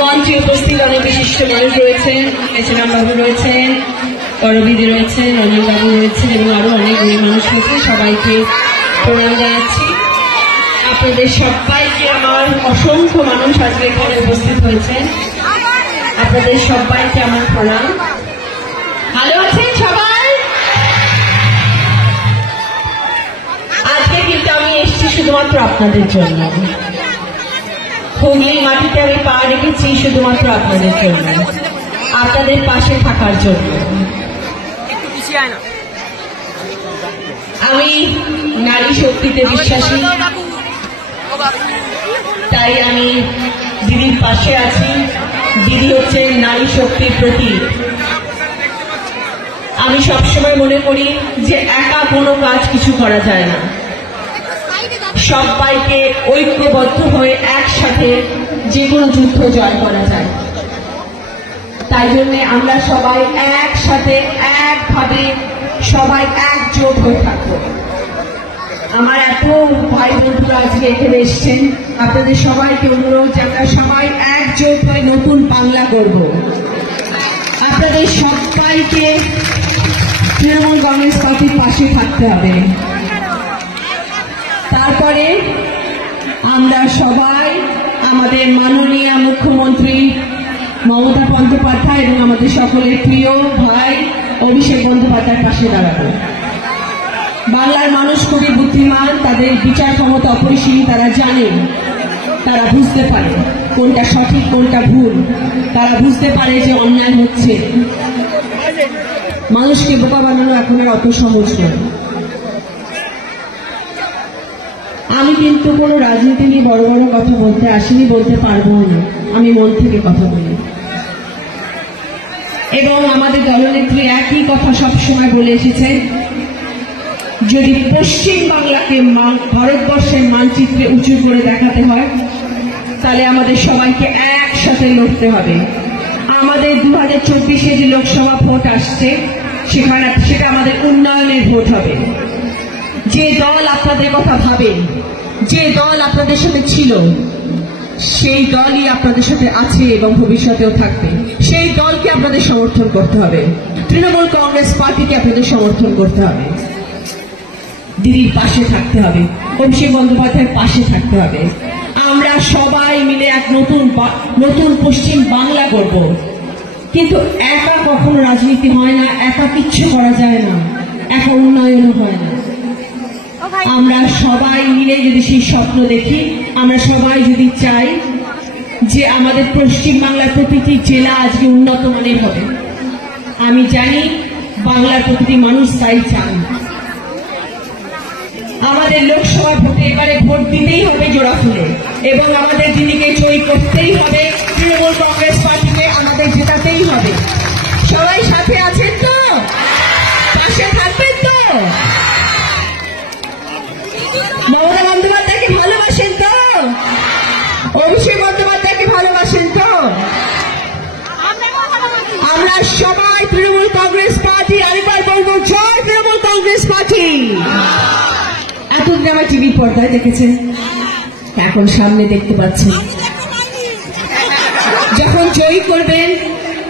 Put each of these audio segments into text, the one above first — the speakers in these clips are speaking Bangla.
মঞ্চে উপস্থিত অনেক বিশিষ্ট মানুষ রয়েছেন, এসএম বাবু রয়েছেন, করবিদি রয়েছেন, রঞ্জন বাবু রয়েছেন এবং আরো অনেক মানুষ রয়েছেন। সবাইকে প্রণাম জানাচ্ছি। আপনাদের সবাইকে আমার অসংখ্য মানুষ আজকে এখানে উপস্থিত হয়েছেন, আপনাদের সবাইকে আমার প্রণাম। ভালো আছেন সবাই? আজকে কিন্তু আমি এসেছি শুধুমাত্র আপনাদের জন্য। হুগলির মাটিতে আমি পা রেখেছি শুধুমাত্র আপনাদের জন্য, আপনাদের পাশে থাকার জন্য। আমি নারী শক্তিতে বিশ্বাসী, তাই আমি দিদির পাশে আছি। দিদি হচ্ছে নারী শক্তির প্রতীক। আমি সবসময় মনে করি যে একা কোনো কাজ কিছু করা যায় না, সবাইকে ঐক্যবদ্ধ হয়ে একসাথে যে কোনো যুদ্ধ জয় করা যায়। তাই জন্য আমরা সবাই একসাথে একভাবে সবাই একজোট হয়ে থাকবো। আমার এত ভাই বন্ধুরা আজকে এখানে এসছেন, আপনাদের সবাইকে অনুরোধ যে আমরা সবাই একজোট হয়ে নতুন বাংলা করব। আপনাদের সবাইকে তৃণমূল কংগ্রেস পার্টির পাশে থাকতে হবে। তারপরে আমরা সবাই আমাদের মাননীয় মুখ্যমন্ত্রী মমতা বন্দ্যোপাধ্যায় এবং আমাদের সকলের প্রিয় ভাই অভিষেক বন্দ্যোপাধ্যায়ের পাশে দাঁড়াবো। বাংলার মানুষ খুবই বুদ্ধিমান, তাদের বিচার ক্ষমতা অপরিসীম। তারা জানে, তারা বুঝতে পারে কোনটা সঠিক কোনটা ভুল, তারা বুঝতে পারে যে অন্যায় হচ্ছে। মানুষকে বোকা বানানো এখন আর অত সহজ নয়। আমি কিন্তু কোনো রাজনীতি নিয়ে বড় বড় কথা বলতে আসিনি, বলতে পারবো না। আমি মন থেকে কথা বলি এবং আমাদের দলনেত্রী একই কথা সবসময় বলে এসেছে, যদি পশ্চিম বাংলাকে ভারতবর্ষের মানচিত্রে উঁচু করে দেখাতে হয় তাহলে আমাদের সবাইকে একসাথে লড়তে হবে। আমাদের 2024-এ যে লোকসভা ভোট আসছে সেটা আমাদের উন্নয়নের ভোট হবে। যে দল আপনাদের কথা ভাবে, যে দল আপনাদের সাথে ছিল, সেই দলই আপনাদের সাথে আছে এবং ভবিষ্যতেও থাকবে। সেই দলকে আপনাদের সমর্থন করতে হবে। তৃণমূল কংগ্রেস পার্টিকে আপনাদের সমর্থন করতে হবে, দিদির পাশে থাকতে হবে, অভিষেক বন্দ্যোপাধ্যায়ের পাশে থাকতে হবে। আমরা সবাই মিলে এক নতুন পশ্চিম বাংলা করব। কিন্তু একা কখনো রাজনীতি হয় না, একা কিচ্ছু করা যায় না, একা উন্নয়নও হয় না। আমরা সবাই মিলে যদি সেই স্বপ্ন দেখি, আমরা সবাই যদি চাই যে আমাদের পশ্চিম বাংলার প্রতিটি জেলা আজকে উন্নত মানের হবে, আমি জানি বাংলার প্রতিটি মানুষ তাই চান। আমাদের লোকসভা ভোটে এবারে ভোট দিতেই হবে জোড়া ফুলে এবং আমাদের দিদিকে জয়ী করতেই হবে। তৃণমূল কংগ্রেস পার্টিকে আমাদের জেতাতেই হবে। সবাই সাথে আছেন তো? পাশে থাকবেন তো? মমতা বন্দ্যোপাধ্যায়কে ভালোবাসেন তো? অভিষেক বন্দ্যোপাধ্যায়কে ভালোবাসেন তো? আমরা সবাই তৃণমূল কংগ্রেস পার্টি, আরেকবার বলবো জয় তৃণমূল কংগ্রেস পার্টি। এতদিন আমার টিভির পর্দায় দেখেছেন, এখন সামনে দেখতে পাচ্ছেন। যখন জয়ী করবেন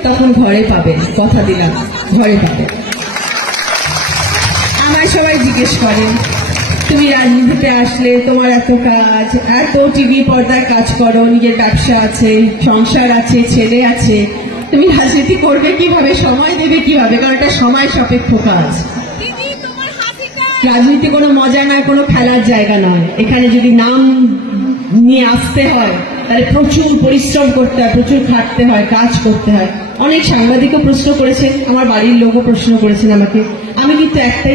তখন ঘরে পাবেন, কথা দিলাম ঘরে পাবেন। আমায় সবাই জিজ্ঞেস করেন, তুমি রাজনীতিতে আসলে তোমার এত কাজ, এত টিভি পর্দায় কাজ করো, নিজের ব্যবসা আছে, সংসার আছে, ছেলে আছে, তুমি রাজনীতি করবে কিভাবে, সময় দেবে কিভাবে? কারণ এটা সময় সাপেক্ষ কাজ। রাজনীতি কোনো মজা নয়, কোনো খেলার জায়গা নয়। এখানে যদি নাম নিয়ে আসতে হয় তাহলে প্রচুর পরিশ্রম করতে হয়, প্রচুর খাটতে হয়, কাজ করতে হয়। অনেক সাংবাদিকও প্রশ্ন করেছেন, আমার বাড়ির লোকও প্রশ্ন করেছেন আমাকে। আমি কিন্তু একটাই